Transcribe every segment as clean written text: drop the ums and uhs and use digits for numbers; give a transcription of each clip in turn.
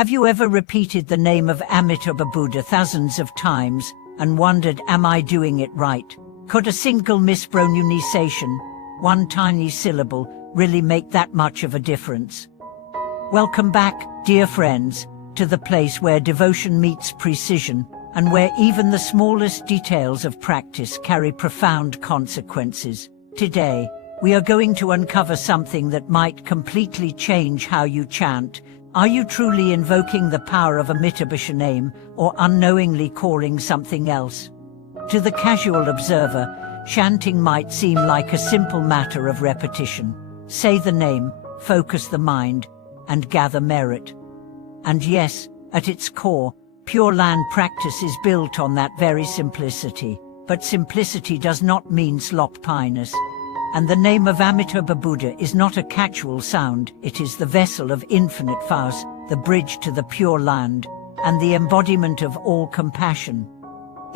Have you ever repeated the name of Amitabha Buddha thousands of times and wondered, am I doing it right? Could a single mispronunciation, one tiny syllable, really make that much of a difference? Welcome back, dear friends, to the place where devotion meets precision, and where even the smallest details of practice carry profound consequences. Today, we are going to uncover something that might completely change how you chant. Are you truly invoking the power of Amitabha name, or unknowingly calling something else? To the casual observer, chanting might seem like a simple matter of repetition. Say the name, focus the mind, and gather merit. And yes, at its core, Pure Land practice is built on that very simplicity. But simplicity does not mean sloppiness. And the name of Amitabha Buddha is not a casual sound, it is the vessel of infinite force, the bridge to the Pure Land, and the embodiment of all compassion.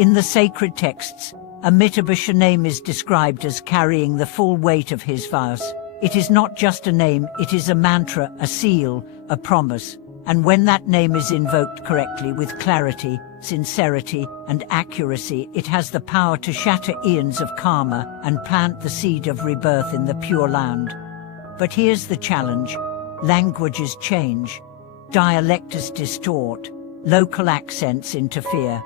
In the sacred texts, Amitabha name is described as carrying the full weight of his vows. It is not just a name, it is a mantra, a seal, a promise. And when that name is invoked correctly with clarity, sincerity, and accuracy, it has the power to shatter eons of karma and plant the seed of rebirth in the Pure Land. But here's the challenge. Languages change. Dialects distort. Local accents interfere.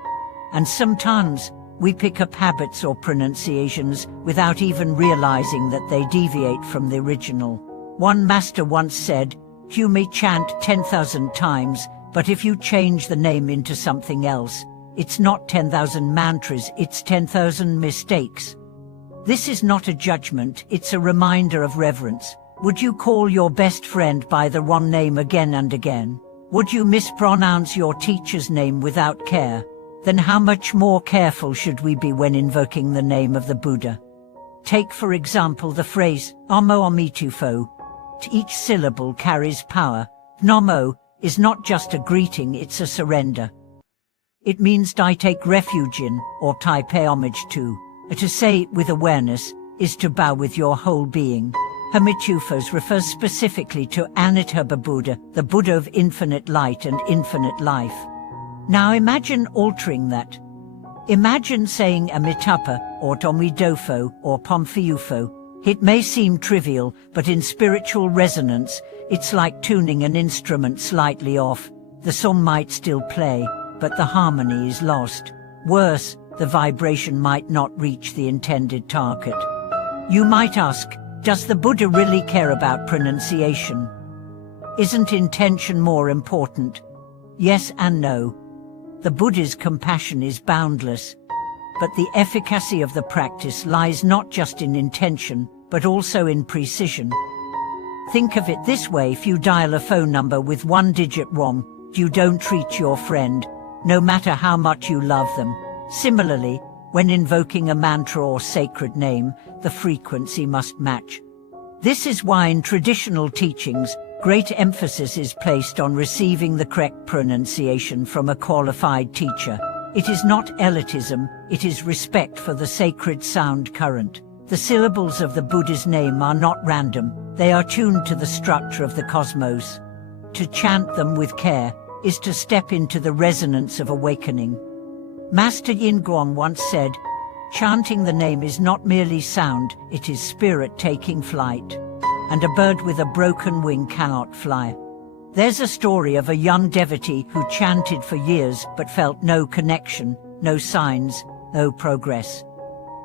And sometimes, we pick up habits or pronunciations without even realizing that they deviate from the original. One master once said, "You may chant 10,000 times, but if you change the name into something else, it's not 10,000 mantras, it's 10,000 mistakes." This is not a judgment, it's a reminder of reverence. Would you call your best friend by the wrong name again and again? Would you mispronounce your teacher's name without care? Then how much more careful should we be when invoking the name of the Buddha? Take for example the phrase, Namo Amitabha. Each syllable carries power. Namo is not just a greeting, it's a surrender. It means I take refuge in, or I pay homage to. To say it with awareness is to bow with your whole being. Amitabha refers specifically to Amitabha Buddha, the Buddha of infinite light and infinite life. Now imagine altering that. Imagine saying Amitabha, or Tomidofo, or Pomfiufo. It may seem trivial, but in spiritual resonance, it's like tuning an instrument slightly off. The song might still play, but the harmony is lost. Worse, the vibration might not reach the intended target. You might ask, does the Buddha really care about pronunciation? Isn't intention more important? Yes and no. The Buddha's compassion is boundless. But the efficacy of the practice lies not just in intention, but also in precision. Think of it this way: if you dial a phone number with one digit wrong, you don't treat your friend, no matter how much you love them. Similarly, when invoking a mantra or sacred name, the frequency must match. This is why in traditional teachings, great emphasis is placed on receiving the correct pronunciation from a qualified teacher. It is not elitism, it is respect for the sacred sound current. The syllables of the Buddha's name are not random, they are tuned to the structure of the cosmos. To chant them with care is to step into the resonance of awakening. Master Yin Guang once said, "Chanting the name is not merely sound, it is spirit taking flight. And a bird with a broken wing cannot fly." There's a story of a young devotee who chanted for years but felt no connection, no signs, no progress.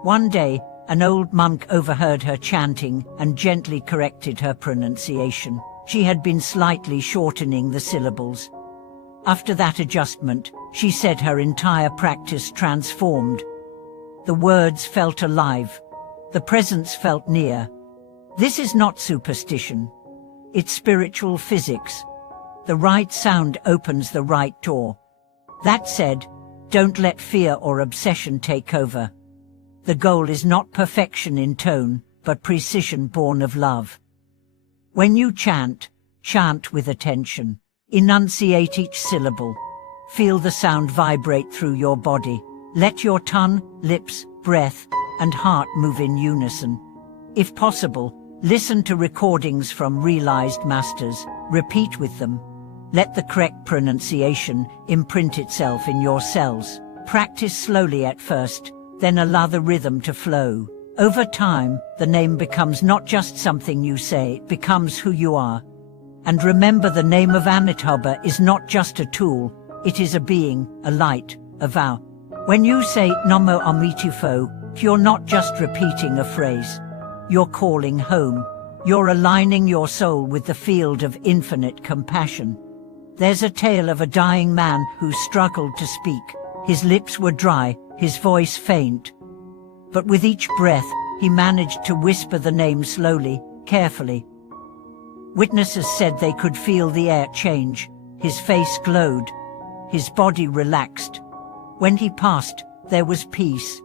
One day, an old monk overheard her chanting and gently corrected her pronunciation. She had been slightly shortening the syllables. After that adjustment, she said her entire practice transformed. The words felt alive. The presence felt near. This is not superstition. It's spiritual physics. The right sound opens the right door. That said, don't let fear or obsession take over. The goal is not perfection in tone, but precision born of love. When you chant, chant with attention. Enunciate each syllable. Feel the sound vibrate through your body. Let your tongue, lips, breath, and heart move in unison. If possible, listen to recordings from realized masters. Repeat with them. Let the correct pronunciation imprint itself in your cells. Practice slowly at first, then allow the rhythm to flow. Over time, the name becomes not just something you say, it becomes who you are. And remember, the name of Amitabha is not just a tool, it is a being, a light, a vow. When you say Namo Amitabha, you're not just repeating a phrase. You're calling home. You're aligning your soul with the field of infinite compassion. There's a tale of a dying man who struggled to speak. His lips were dry, his voice faint. But with each breath, he managed to whisper the name slowly, carefully. Witnesses said they could feel the air change. His face glowed. His body relaxed. When he passed, there was peace,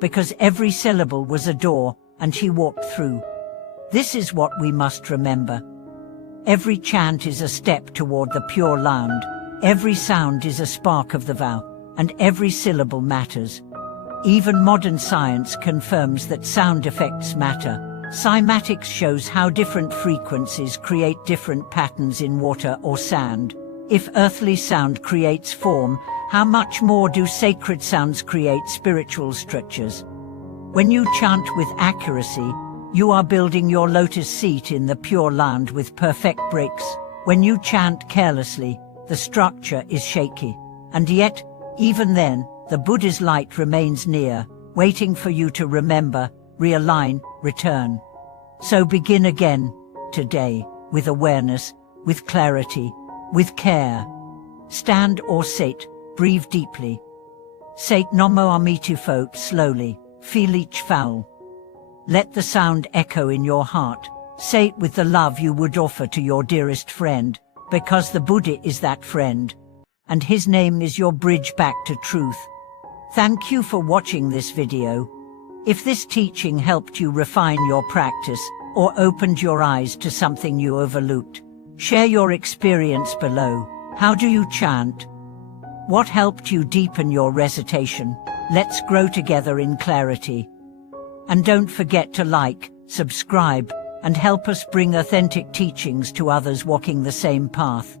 because every syllable was a door, and he walked through. This is what we must remember. Every chant is a step toward the Pure Land. Every sound is a spark of the vow, and every syllable matters. Even modern science confirms that sound effects matter. Cymatics shows how different frequencies create different patterns in water or sand. If earthly sound creates form, how much more do sacred sounds create spiritual structures? When you chant with accuracy, you are building your lotus seat in the Pure Land with perfect breaks. When you chant carelessly, the structure is shaky. And yet, even then, the Buddha's light remains near, waiting for you to remember, realign, return. So begin again, today, with awareness, with clarity, with care. Stand or sit, breathe deeply. Say Namo Amitabha slowly, feel each vowel. Let the sound echo in your heart. Say it with the love you would offer to your dearest friend, because the Buddha is that friend, and his name is your bridge back to truth. Thank you for watching this video. If this teaching helped you refine your practice or opened your eyes to something you overlooked, share your experience below. How do you chant? What helped you deepen your recitation? Let's grow together in clarity. And don't forget to like, subscribe, and help us bring authentic teachings to others walking the same path.